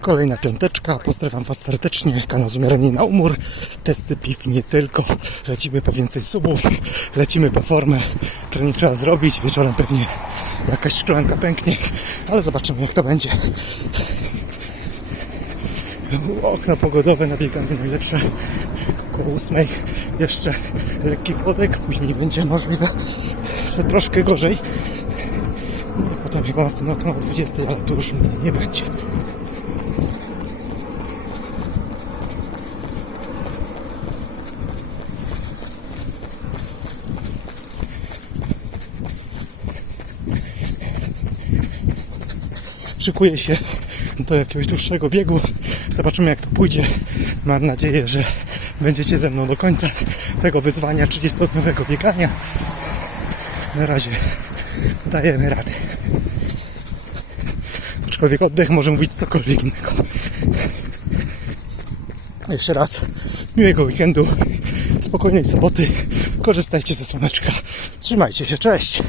Kolejna piąteczka, pozdrawiam Was serdecznie, kanał Zmiarenie na umór, testy piw nie tylko, lecimy po więcej subów, lecimy po formę, trening trzeba zrobić, wieczorem pewnie jakaś szklanka pęknie, ale zobaczymy jak to będzie. Okno pogodowe na bieganie najlepsze, około ósmej. Jeszcze lekki chłodek, później będzie możliwe, troszkę gorzej, potem chyba następne okno o 20, ale tu już nie będzie. Szykuję się do jakiegoś dłuższego biegu. Zobaczymy jak to pójdzie. Mam nadzieję, że będziecie ze mną do końca tego wyzwania 30-dniowego biegania. Na razie dajemy radę. Aczkolwiek oddech może mówić cokolwiek innego. Jeszcze raz miłego weekendu, spokojnej soboty. Korzystajcie ze słoneczka. Trzymajcie się, cześć!